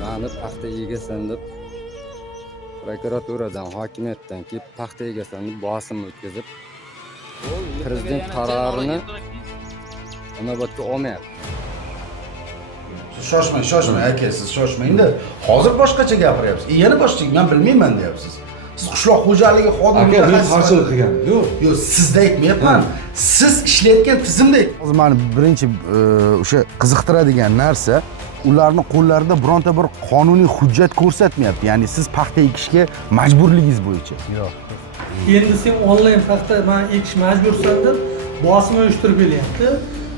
Mani paxta egasan deb prokuraturadan, hokimiyatdan kelib paxta egasan deb bosim o'tkazib, prezident qarorini inobatga olmayapti. Shoshmang aka, siz shoshmang-da. Hozir boshqacha gapiryapsiz. Yana boshqacha, men bilmayman deyapsiz. Siz qishloq xo'jaligi xodimi aka, men qarshilik qilgan. Yo'q, sizda aytmayapman. Siz ishlayotgan tizimda. Hozir meni birinchi o'sha qiziqtiradigan narsa, ularning qo'llarida bironta bir qonuniy hujjat ko'rsatmayapti. Ya'ni siz paxta ekishga majburligingiz bo'yicha. Yo'q. Endi sen onlayn paxta men ekish majbursan deb bosim uyushtirib kelyapti.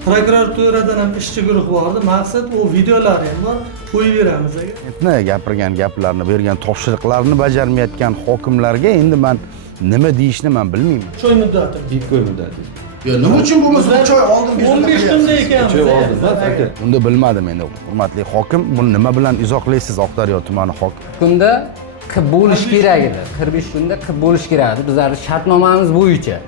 Prokuraturadan ham ishchi guruh bordi. Maqsad u videolar ham bor. Qo'yib beramiz aka. Gapirgan gaplarni, bergan topshiriqlarni bajarmayotgan hokimlarga endi men nima deyishni men bilmayman. 3 oy muddati. 2 oy muddati. Yo, nima uchun bo'lmasa 3 oy oldin 15 kunda ekanmiz. 3 oy oldin, aka. Bunda bilmadim endi, hurmatli hokim, buni nima bilan izohlaysiz Oqdaryo tumani hokim? Kunda qilib bo'lish kerak edi. 45 kunda qilib bo'lish kerak edi. Bizning shartnomamiz bo'yicha.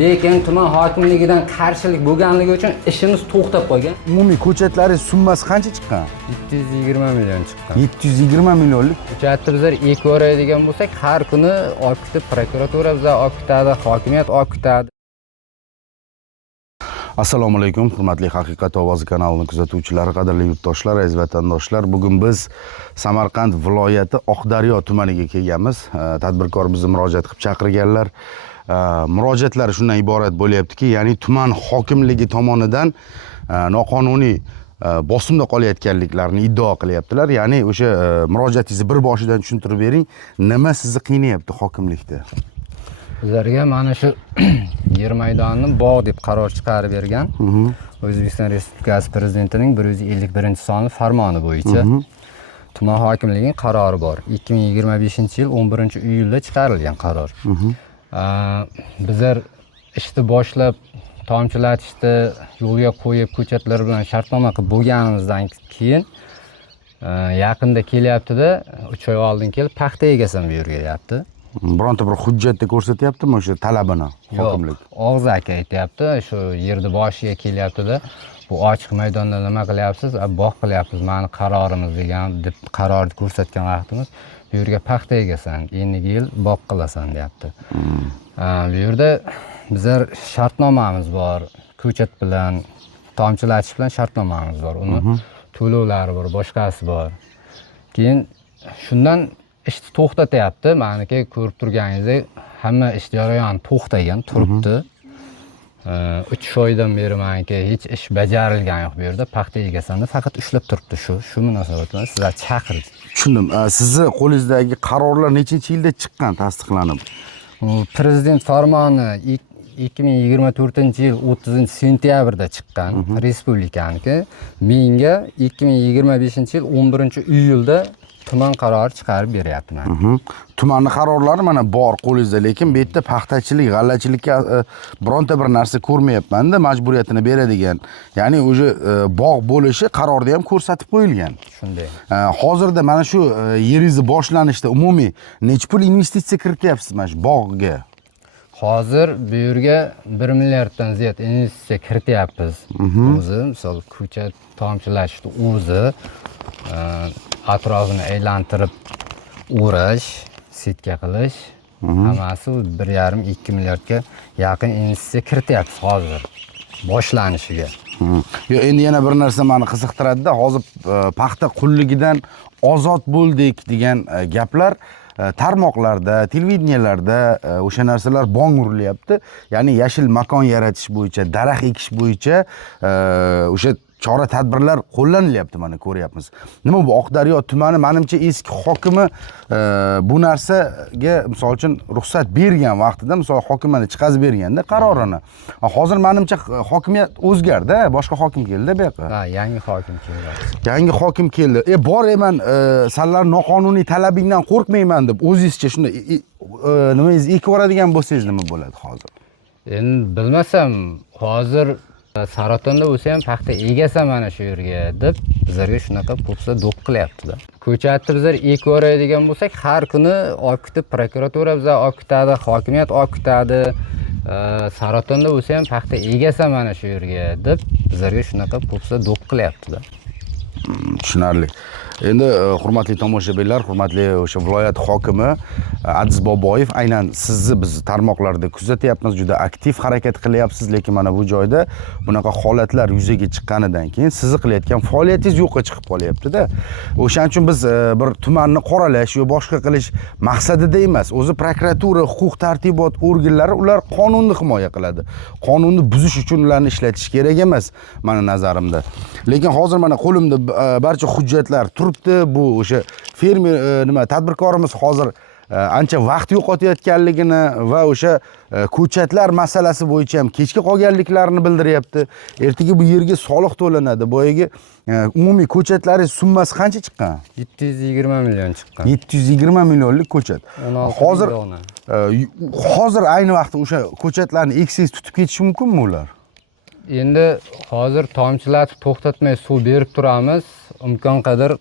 Lekin tuman hokimligidan qarshilik bo'lganligi uchun ishimiz to'xtab qolgan. Umumiy ko'chatlaringiz summasi qancha chiqqan? 720 million chiqqan. 720 millionlik. Hujjatni bizlar ekib o'raydigan bo'lsak, har kuni olib ketib prokuratura bizlar olib ketadi, hokimiyat olib ketadi. Assalomu alaykum, hurmatli Haqiqat ovozi kanalining kuzatuvchilari, qadrli yurtdoshlar, aziz vatandoshlar. Bugun biz Samarqand viloyati Oqdaryo tumaniga kelganmiz. Tadbirkor bizni murojaat qilib chaqirganlar. Murojaatlari shundan iborat bo'lyaptiki, ya'ni tuman hokimligi tomonidan noqonuniy bosimda qolayotganliklarini iddao qilyaptilar. Ya'ni o'sha murojaatingizni bir boshidan tushuntirib bering, nima sizni qiynayapti hokimlikda? Bizlarga mana shu yer maydonini bog' deb qaror chiqarib bergan. O'zbekiston Respublikasi Prezidentining 151-sonli farmoni bo'yicha tuman hokimligining qarori bor. 2025-yil 11-iyulda chiqarilgan qaror. Bizlar ishni boshlab, tomchilatishni yo'lga qo'yib, ko'chatlar bilan shartnoma qilib bo'lganimizdan keyin yaqinda kelyapti-da, 3 oy oldin kelib paxta egasan bu yerga deyapti. Bironta bir hujjatda ko'rsatyaptimi o'sha talabini hokimlik? Og'iz aka aytayapti, shu yerni boshiga kelyapti-da, bu ochiq maydonda nima qilyapsiz? Bog' qilyapmiz, mani qarorimiz degan deb qarorni ko'rsatgan vaqtimiz, bu yerga paxta egasan, endigi yil bog' qilasan deyapti. Bu yerda bizlar shartnomamiz bor, ko'chat bilan, tomchilatish bilan shartnomamiz bor. Uni to'lovlari bor, boshqasi bor. Keyin shundan ishni to'xtatyapti. Meniki ko'rib turganingizdek, hamma ish jarayoni to'xtagan, turibdi. 3 oydan beri meniki hech ish bajarilgani yo'q bu yerda. Paxta egasanda faqat ushlab turibdi shu munosabat bilan sizlar chaqirdi. Tushundim. Sizni qo'lingizdagi qarorlar nechinchi-yilda chiqqan, tasdiqlanib? Prezident farmoni 2024-yil 30-sentyabrda chiqqan, respublikaniki. Menga 2025-yil 11-iyulda tuman qarori chiqarib beryapti mana. Tumanning qarorlari mana bor qo'lingizda, lekin bu yerda paxtachilik, g'allachilikka bironta bir narsa ko'rmayapman-da, majburiyatini beradigan. Ya'ni o'sha bog' bo'lishi qarorda ham ko'rsatib qo'yilgan. Shunday. Hozirda mana shu yeringizni boshlanishda umumiy necha pul investitsiya kirityapsiz mana shu bog'ga? Hozir bu yerga 1 milliarddan ziyod investitsiya kirityapmiz. O'zi, misol ko'chat tomchilashni o'zi, atrofini aylantirib o'rash, setka qilish, hammasi 1,5-2 milliardga yaqin investitsiya kirityapmiz hozir boshlanishiga. Yo, endi yana bir narsa meni qiziqtiradi-da, hozir paxta qulligidan ozod bo'ldik degan gaplar tarmoqlarda, televideniyalarda o'sha narsalar bong urilyapti. Ya'ni yashil makon yaratish bo'yicha, daraxt ekish bo'yicha o'sha chora tadbirlar qo'llanilyapti, mana ko'ryapmiz. Nima bu Oqdaryo tumani menimcha eski hokimi bu narsaga misol uchun ruxsat bergan vaqtida, misol hokim mana chiqazib berganda qarorini. Hozir menimcha hokimiyat o'zgardi, boshqa hokim keldi bu yoqqa. Ha, yangi hokim keldi. Yangi hokim keldi. Bor men sizlar noqonuniy talabingdan qo'rqmayman deb o'zingizcha shunda nimangizni ekib yuboradigan bo'lsangiz nima bo'ladi hozir? Endi bilmasam, hozir Saratonda bo'lsa ham paxta egasan mana shu yerga deb bizlarga shunaqa popsa do'q qilyapti-da. Ko'chatni bizlar ekib o'raydigan bo'lsak, har kuni olib ketib prokuratura bizlar olib ketadi, hokimiyat olib ketadi. Saratonda bo'lsa ham paxta egasan mana shu yerga deb bizlarga shunaqa popsa do'q qilyapti-da. Tushunarli. Endi hurmatli tomoshabinlar, hurmatli o'sha viloyat hokimi Aziz Boboyev aynan sizni biz tarmoqlarda kuzatyapmiz, juda aktiv harakat qilyapsiz, lekin mana bu joyda bunaqa holatlar yuzaga chiqqanidan keyin sizni qilayotgan faoliyatingiz yo'qqa chiqib qolyapti-da. O'shaning uchun biz bir tumanni qoralash yo boshqa qilish maqsadida emas, o'zi prokuratura, huquq tartibot organlari ular qonunni himoya qiladi. Qonunni buzish uchun ularni ishlatish kerak emas meni nazarimda. Lekin hozir mana qo'limda barcha hujjatlar turibdi. Bu o'sha fermer tadbirkorimiz hozir ancha vaqt yo'qotayotganligini va o'sha ko'chatlar masalasi bo'yicha ham kechga qolganliklarini bildiryapti. Ertaga bu yerga soliq to'lanadi. Boyagi umumiy ko'chatlaringiz summasi qancha chiqqan? 720 million chiqqan. 720 millionlik ko'chat. Hozir ayni vaqtda o'sha ko'chatlarni eksangiz tutib ketishi mumkinmi ular? Endi hozir tomchilatib to'xtatmay suv berib turamiz. Imkon qadar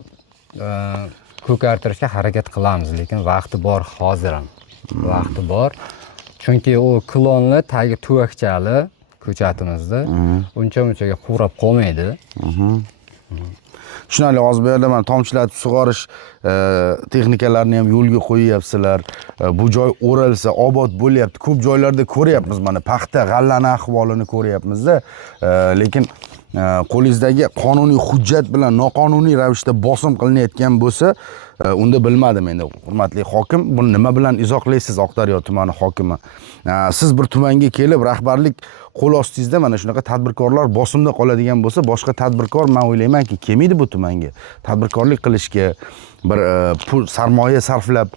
ko'kartirishga harakat qilamiz, lekin vaqti bor hozir ham. Vaqti bor. Chunki u klonli tagi tuvakchali ko'chatimizda uncha-munchaga qurab qolmaydi. Tushunarli, hozir bu yerda mana tomchilatib sug'orish texnikalarini ham yo'lga qo'yyapsizlar. Bu joy o'ralsa, obod bo'lyapti. Ko'p joylarda ko'ryapmiz, mana paxta, g'allani ahvolini ko'ryapmiz-da. Lekin qo'lingizdagi qonuniy hujjat bilan noqonuniy ravishda bosim qilinayotgan bo'lsa, unda bilmadim endi. Hurmatli hokim, buni nima bilan izohlaysiz, Oqdaryo tumani hokimi? Siz bir tumanga kelib, rahbarlik qo'l ostingizda mana shunaqa tadbirkorlar bosimda qoladigan bo'lsa, boshqa tadbirkor men o'ylaymanki, kelmaydi bu tumanga. Tadbirkorlik qilishga, bir pul sarmoya sarflab,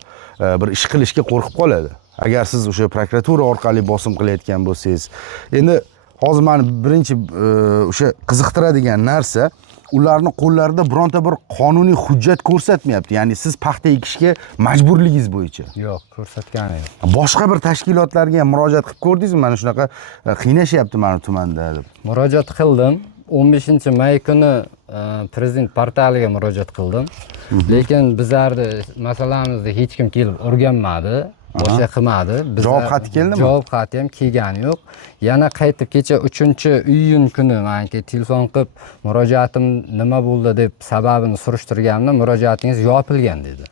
bir ish qilishga qo'rqib qoladi. Agar siz o'sha prokuratura orqali bosim qilayotgan bo'lsangiz, endi hozir meni birinchi o'sha qiziqtiradigan narsa, ularning qo'llarida bironta bir qonuniy hujjat ko'rsatmayapti. Ya'ni siz paxta ekishga majburligingiz bo'yicha. Yo'q, ko'rsatgani yo'q. Boshqa bir tashkilotlarga ham murojaat qilib ko'rdingizmi? Mana shunaqa qiynashyapti meni tumanda deb. Murojaat qildim. 15-may kuni prezident portaliga murojaat qildim. Lekin bizlarni masalamizni hech kim kelib o'rganmadi. Boshqa qilmadi. Javob xati keldimi? Javob xati ham kelgani yo'q. Yana qaytib kecha 3-iyun kuni menga telefon qilib, murojaatim nima bo'ldi deb sababini surishtirganimda murojaatingiz yopilgan dedi.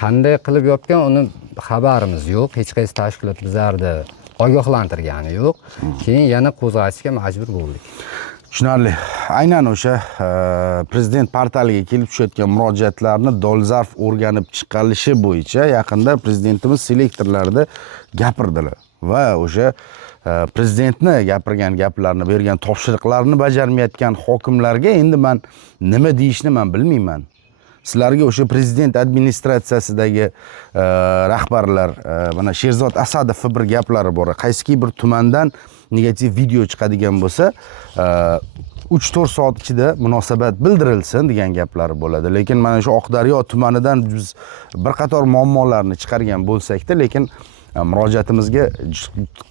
Qanday qilib yopgan, uni xabarimiz yo'q. Hech qaysi tashkilot bizlarni ogohlantirgani yo'q. Keyin yana qo'zg'atishga majbur bo'ldik. Tushunarli. Aynan o'sha prezident portaliga kelib tushayotgan murojaatlarni dolzarb o'rganib chiqarilishi bo'yicha yaqinda prezidentimiz selektorlarda gapirdilar va o'sha prezidentni gapirgan gaplarni, bergan topshiriqlarni bajarmayotgan hokimlarga endi men nima deyishni men bilmayman. Sizlarga o'sha prezident administratsiyasidagi rahbarlar, mana Sherzod Asadov bir gaplari bor. Qaysi bir tumandan negativ video chiqadigan bo'lsa, 3-4 soat ichida munosabat bildirilsin degan gaplari bo'ladi. Lekin mana shu Oqdaryo tumanidan biz bir qator muammolarni chiqargan bo'lsak-da, lekin murojaatimizga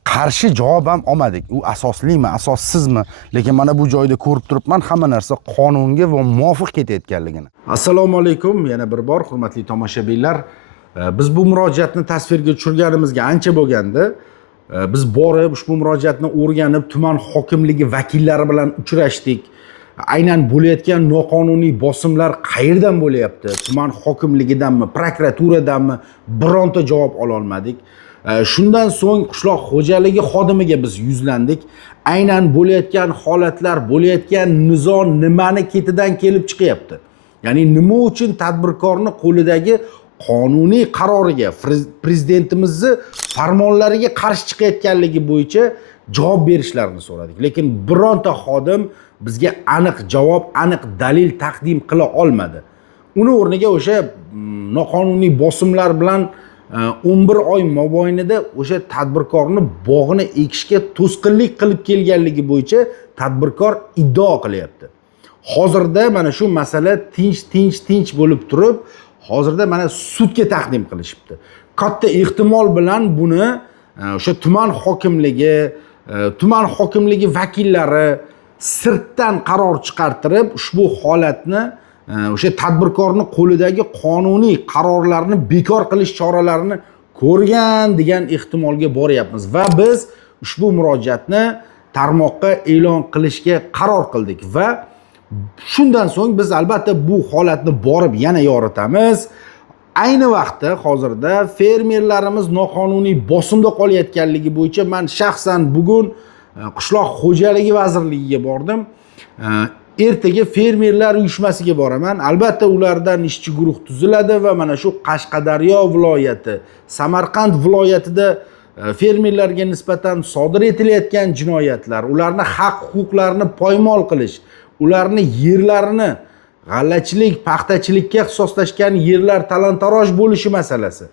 qarshi javob ham olmadik. U asoslimi, asossizmi? Lekin mana bu joyda ko'rib turibman, hamma narsa qonunga va muvofiq ketayotganligini. Assalomu alaykum, yana bir bor hurmatli tomoshabinlar. Biz bu murojaatni tasvirga tushirganimizga ancha bo'lgandi. Biz borib ushbu murojaatni o'rganib, tuman hokimligi vakillari bilan uchrashdik. Aynan bo'layotgan noqonuniy bosimlar qayerdan bo'layapti? Tuman hokimligidanmi, prokuraturadanmi? Bironta javob ola olmadik. Shundan so'ng qishloq xo'jaligi xodimiga biz yuzlandik. Aynan bo'layotgan holatlar, bo'layotgan nizo nimani ketidan kelib chiqyapti? Ya'ni nima uchun tadbirkorning qo'lidagi qonuniy qaroriga, prezidentimizni farmonlariga qarshi chiqayotganligi bo'yicha javob berishlarini so'radik. Lekin bironta xodim bizga aniq javob, aniq dalil taqdim qila olmadi. Uni o'rniga o'sha noqonuniy bosimlar bilan 11 oy mobaynida o'sha tadbirkorni bog'ini ekishga to'sqinlik qilib kelganligi bo'yicha tadbirkor iddao qilyapti. Hozirda mana shu masala tinch bo'lib turib, hozirda mana sudga taqdim qilishibdi. Katta ehtimol bilan buni o'sha tuman hokimligi vakillari sirtdan qaror chiqartirib, ushbu holatni o'sha tadbirkorning qo'lidagi qonuniy qarorlarni bekor qilish choralarini ko'rgan degan ehtimolga boryapmiz va biz ushbu murojaatni tarmoqqa e'lon qilishga qaror qildik va Shundan so'ng biz albatta bu holatni borib yana yoritamiz. Ayni vaqtda hozirda fermerlarimiz noqonuniy bosimda qolayotganligi bo'yicha men shaxsan bugun qishloq xo'jaligi vazirligiga bordim. Ertaga fermerlar uyushmasiga boraman. Albatta ulardan ishchi guruh tuziladi va mana shu Qashqadaryo viloyati, Samarqand viloyatida fermerlarga nisbatan sodir etilayotgan jinoyatlar, ularni haq-huquqlarini poymol qilish, ularni yerlarini g'allachilik, paxtachilikka ixtisoslashgan yerlar talon-taroj bo'lishi masalasi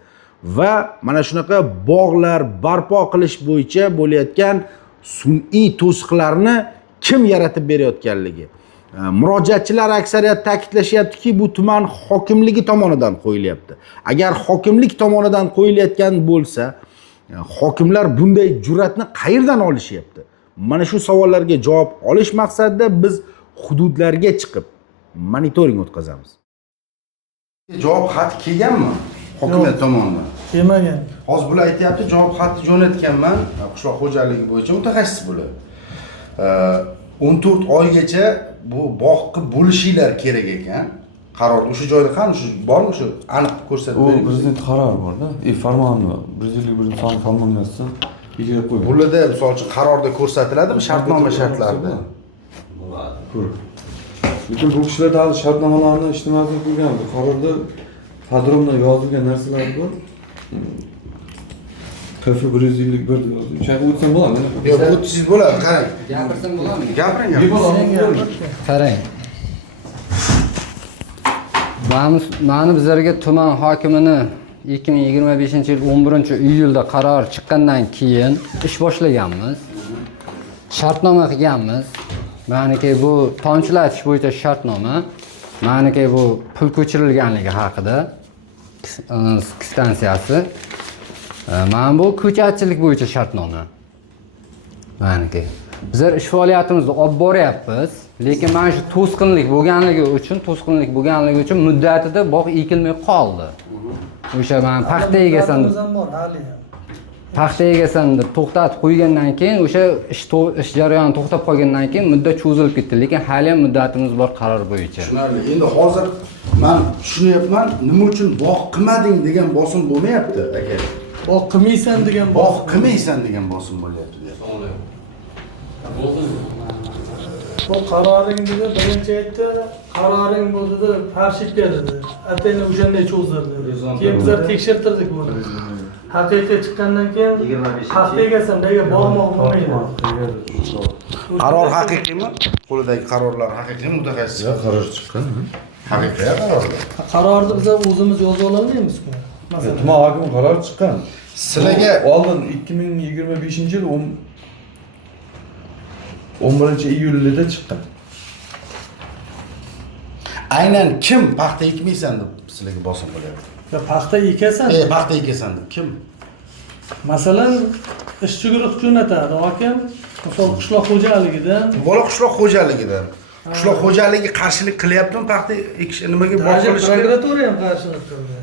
va mana shunaqa bog'lar barpo qilish bo'yicha bo'layotgan sun'iy to'siqlarni kim yaratib berayotganligi. Murojaatchilar aksariyat ta'kidlashyaptiki, bu tuman hokimligi tomonidan qo'yilyapti. Agar hokimlik tomonidan qo'yilayotgan bo'lsa, hokimlar bunday jur'atni qayerdan olishyapti? Mana shu savollarga javob olish maqsadida biz hududlarga chiqib monitoring o'tkazamiz. Javob xati kelganmi hokimiyat tomonidan? Kelmagan. Hozir bular aytyapti, javob xati jo'natganman qishloq xo'jaligi bo'yicha mutaxassis bular. 14 oygacha bu bog'ni bo'lishinglar kerak ekan. Qaror o'sha joyda qani shu bormi shu aniq ko'rsatib u prezident qarori bor-da. Farmoni 151 son farmonnasi ijro qo'ygan. Bularda misol uchun qarorda ko'rsatiladimi shartnoma shartlarida? Ko'r. Lekin bu kishilar hali shartnomalarni ishlamay qo'ygan. Bu qarorda podrobno yozilgan narsalar bor. KF 151 deb yozilgan. Chaqib o'tsam bo'ladimi? Yo'q, o'tsangiz bo'ladi, qarang. Gapirsam bo'ladimi? Gapiring. Qarang. Mani bizlarga tuman hokimini 2025-yil 11-iyulda qaror chiqqandan keyin ish boshlaganmiz. Shartnoma qilganmiz. Maniki bu tomchilatish bo'yicha shartnoma. Maniki bu pul ko'chirilganligi haqida kvitantsiyasi. Mana bu ko'chatchilik bo'yicha shartnoma. Maniki. Bizlar ish faoliyatimizni olib boryapmiz, lekin mana shu to'sqinlik bo'lganligi uchun muddatida bog' ekilmay qoldi. O'sha men paxta egasan deb to'xtatib qo'ygandan keyin o'sha ish jarayoni to'xtab qolgandan keyin muddat cho'zilib ketdi, lekin hali ham muddatimiz bor qaror bo'yicha. Tushunarli. Endi hozir men tushunyapman, nima uchun bog' qilmading degan bosim bo'lmayapti, aka. Bog' qilmaysan degan Bog' qilmaysan degan bosim bo'lyapti. Bu qaroringizni birinchi aytdi, qaroring bo'ldi-da, farshib berdi. Atayni o'shanday cho'zdirdi. Keyin bizlar tekshirtirdik buni. Haqiqiy chiqqandan keyin paxta egasan degan bog'moq bo'lmaydi. Qaror haqiqiymi? Qo'lidagi qarorlar haqiqiymi mutaxassis? Ya qaror chiqqan. Haqiqiy qaror. Qarorni biz o'zimiz yoza olmaymiz-ku. Masalan, Tuman hokimi qaror chiqqan. Sizlarga oldin 2025-yil 11-iyulda chiqqan. aynan kim paxta ekmaysan deb sizlarga bosim qilyapti? Ya paxta ekasan. Paxta ekasan deb kim? Masalan, ishchi guruh jo'natadi hokim, misol qishloq xo'jaligidan. Bola qishloq xo'jaligidan. Qishloq xo'jaligi qarshilik qilyaptimi paxta ekish nimaga bog' qilishga? Prokuratura ham qarshilik qildi.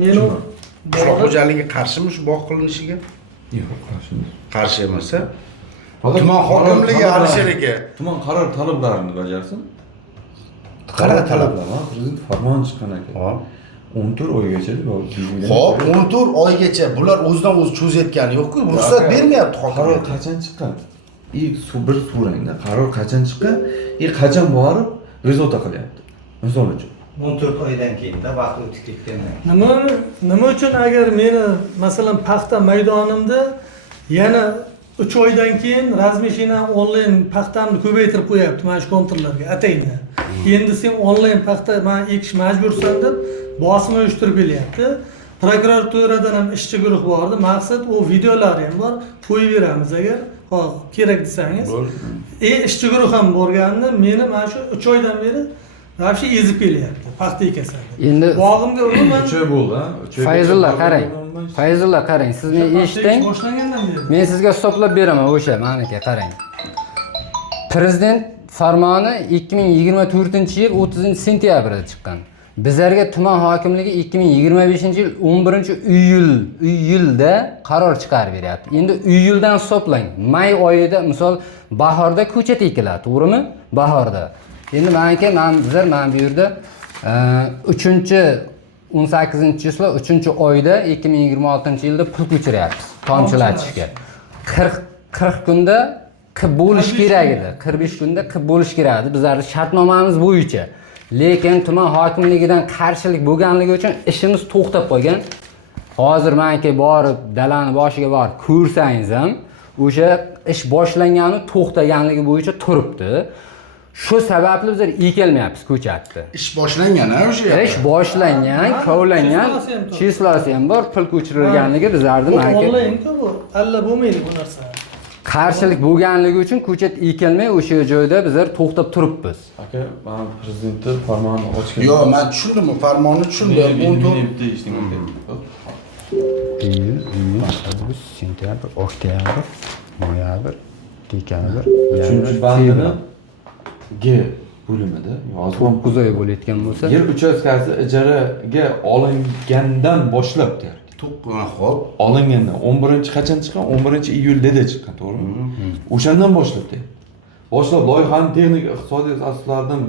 Meni Qishloq xo'jaligi qarshimi shu bog' qilinishiga? Yo'q, qarshi emas. Qarshi emas-a? Tuman hokimligi Alisher aka. Tuman qaror talablarini bajarsin. Qanday talablar? Prezident farmoni chiqqan aka. Hop. 14 oygacha deb Hop, 14 oygacha bular o'zidan o'zi cho'zayotgani yo'q-ku. Ruxsat bermayapti qaror hokimiyat. qachon chiqqan? Bir so'rangda, qaror qachon chiqqan? Qachon borib bezovta qilyapti? Misol uchun 14 oydan keyin-da vaqt o'tib ketgandan. Nima uchun agar meni masalan paxta maydonimda yana 3 oydan keyin razmeshina onlayn paxtamni ko'paytirib qo'yapti mana shu kontrlarga atayni. Endi sen onlayn paxta men ekish majbursan deb bosim uyushtirib kelyapti. Prokuraturadan ham ishchi guruh bordi. Maqsad u videolari ham bor. Qo'yib beramiz agar kerak desangiz. Ishchi guruh ham borganda meni mana shu 3 oydan beri Rapshi ezib kelyapti. Paxta ekasan. Endi bog'imga umuman 3 oy bo'ldi, ha? Fayzulla qarang. Fayzulla qarang, siz meni eshiting. Boshlangandan beri. Men sizga hisoblab beraman o'sha, meniki qarang. Prezident farmoni 2024-yil 30-sentyabrda chiqqan. Bizlarga tuman hokimligi 2025-yil 11-iyulda qaror chiqarib beryapti. Endi iyuldan hisoblang. May oyida misol bahorda ko'chat ekiladi, to'g'rimi? Bahorda. Endi bizlar mana bu yerda 18-chyslo 3-oyda 2026-yilda pul ko'chiryapmiz tomchilatishga. 40 kunda qilib bo'lish kerak edi. 45 kunda qilib bo'lish kerak edi. Bizlarning shartnomamiz bo'yicha. Lekin tuman hokimligidan qarshilik bo'lganligi uchun ishimiz to'xtab qolgan. Hozir menga borib, dalani boshiga borib ko'rsangiz ham, o'sha ish boshlangani to'xtaganligi bo'yicha turibdi. Shu sababli bizlar ekelmayapmiz ko'chatni. Ish boshlangan o'sha yerda. Ish boshlangan, kovlangan, chislosi ham bor, pul ko'chirilganligi bizlarning menga onlayn-ku bu. Alla bo'lmaydi bu narsa. qarshilik bo'lganligi uchun ko'chat ekilmay o'sha joyda bizlar to'xtab turibmiz. Aka, men prezidentni farmonini ochgan. Yo'q, men tushundim, farmonni tushundim. Bitta ishlayman. iyul, avgust, sentyabr, oktyabr, noyabr, dekabr, 3-bandini G bo'limida yozib kuzoy bo'layotgan bo'lsa, yer uchastkasi ijaraga olingandan boshlab deyapti. Xo'p. Olingandan 11-qachon chiqqan? 11-iyulda chiqqan, to'g'rimi? O'shandan boshlab deyapti. Boshlab loyihaning texnik iqtisodiy asoslaridan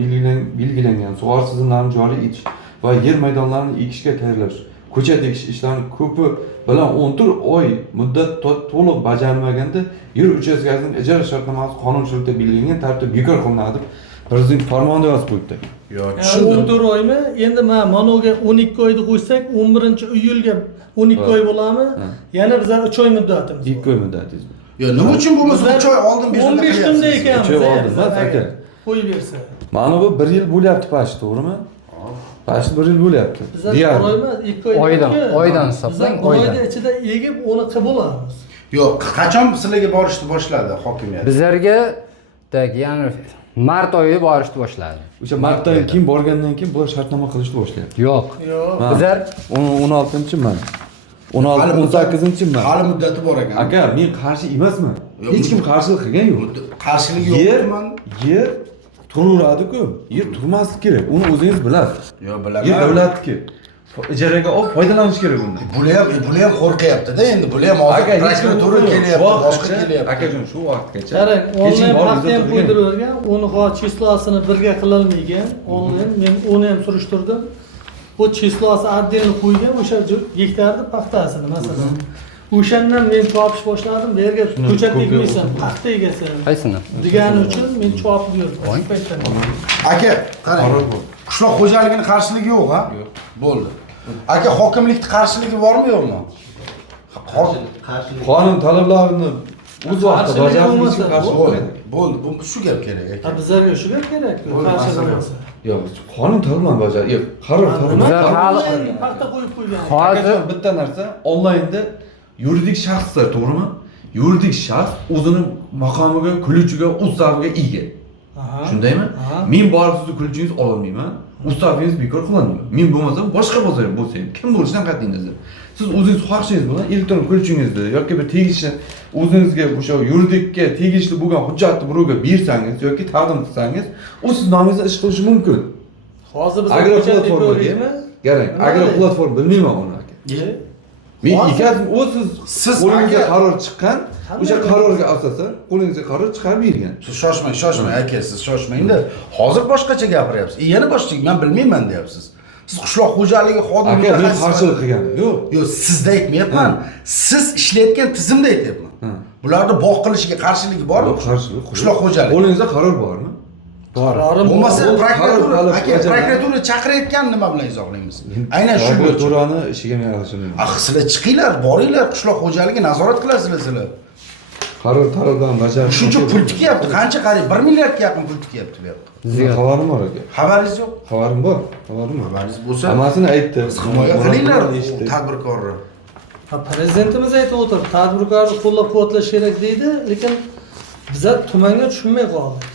belgilangan sug'orish tizimlarini joriy etish va yer maydonlarini ekishga tayyorlash, ko'chat ekish ishlarining ko'pi bilan 14 oy muddat to'liq bajarilmaganda yer uchastkasining ijara shartnomasi qonunchilikda belgilangan tartibda bekor qilinadi deb prezident farmonida yozib qo'yibdi. Yo'q, tushundim. 14 oymi? Endi men manoga 12 oyni qo'ysak, 11-iyulga 12 oy bo'ladimi? Yana bizlar 3 oy muddatimiz bor. 2 oy muddatingiz bor. Yo'q, nima uchun bo'lmasa 3 oy oldin bezovta 15 kunda ekanmiz. 3 oy oldin emas, aka. Qo'yib bersa. Mana bu 1 yil bo'lyapti pashi, to'g'rimi? Pashi 1 yil bo'lyapti. Bizlar bir oymi? 2 oy. oydan hisoblang, oydan. Oyda ichida egib, uni qilib olamiz. Yo'q, qachon sizlarga borishni boshladi hokimiyat? Bizlarga ya'ni mart oyida borishni boshladi. O'sha martdan keyin borgandan keyin bular shartnoma qilishni boshlayapti. Yo'q. Yo'q. Bizlar 16-man. 16-18-man. Hali muddati bor ekan. Aka, men qarshi emasman. Hech kim qarshilik qilgan yo'q. Qarshilik Yer, yo'qman. yer turaveradi-ku. Yer turmaslik kerak. Uni o'zingiz bilasiz. Yo'q, bilaman. Yer davlatniki. Ijaraga olib foydalanish kerak bundan. Buni ham qo'rqyapti-da, endi buni ham hozir prokuratura kelyapti, boshqa kelyapti. Akajon, shu vaqtgacha. Qarang, onlayn paxta ham qo'ydiravergan, uni chislosini birga qilolmagan. Onlayn men uni ham surishtirdim. Bu chislosi отдельно qo'ygan o'sha gektarni paxtasini masalan. O'shandan men chopish boshladim. Bu yerga ko'chat ekmaysan, paxta egasan. qaysini? Degani uchun men chopib yurdim. Shu paytdan. Aka, qarang. Qishloq xo'jaligini qarshiligi yo'q, ha? Yo'q. Bo'ldi. Aka, hokimlikning qarshiligi bormi yo'qmi? Qarshilik. Qonun talablarini o'z vaqtida bajarish uchun qarshi bo'lmaydi. Bo'ldi, bu shu gap kerak aka. Bizlarga shu gap kerak-ku, qarshi bo'lmasa. Yo'q, qonun talablarini bajarish. Yo'q, qaror Bizlar hali paxta qo'yib qo'ygan. hozir bitta narsa onlaynda yuridik shaxslar, to'g'rimi? Yuridik shaxs o'zini maqomiga, kulchiga, ustaviga ega. Shundaymi? Men borib sizni kulchingizni ololmayman. Ustavingiz bekor qilinmaydi. Men bo'lmasam boshqa bo'lsa ham bo'lsa ham kim bo'lishidan qat'iy nazar. Siz o'zingiz xohishingiz bilan elektron kulchingizni yoki bir tegishli o'zingizga o'sha yuridikka tegishli bo'lgan hujjatni birovga bersangiz yoki taqdim qilsangiz, u siz nomingizda ish qilishi mumkin. Hozir biz Agroplatformaga qarang, agroplatforma bilmayman uni aka. Men ikkat siz qo'lingizga qaror chiqqan, o'sha qarorga asosan qo'lingizga qaror chiqarib bergan. Siz shoshmang aka, siz shoshmangda. Hozir boshqacha gapiryapsiz. Yana boshqacha, men bilmayman deyapsiz. Siz qishloq xo'jaligi xodimi aka, men qarshilik qilganim yo'q. Yo'q, sizda aytmayapman. Siz ishlayotgan tizimda aytyapman. Bularda bog' qilishiga qarshiligi bormi? Qarshilik. Qishloq xo'jaligi. Qo'lingizda qaror bormi? Bo'lmasa prokuratura chaqirayotgan nima bilan izohlaymiz? Aynan shu prokuraturani ishiga men aralashmayman. Sizlar chiqinglar, boringlar, qishloq xo'jaligi nazorat qilasizlar sizlar. Qaror talabdan bajarish. Shuncha pul tikyapti, qancha qariyb 1 milliardga yaqin pul tikyapti bu yoqda. Sizga xabarim bor aka. Xabaringiz yo'q? Xabarim bor. Xabarim bor. Xabaringiz bo'lsa, hammasini aytdi. himoya qilinglar tadbirkorni. Prezidentimiz aytib o'tirdi, tadbirkorni qo'llab-quvvatlash kerak deydi, lekin bizlar tumanga tushunmay qoldik.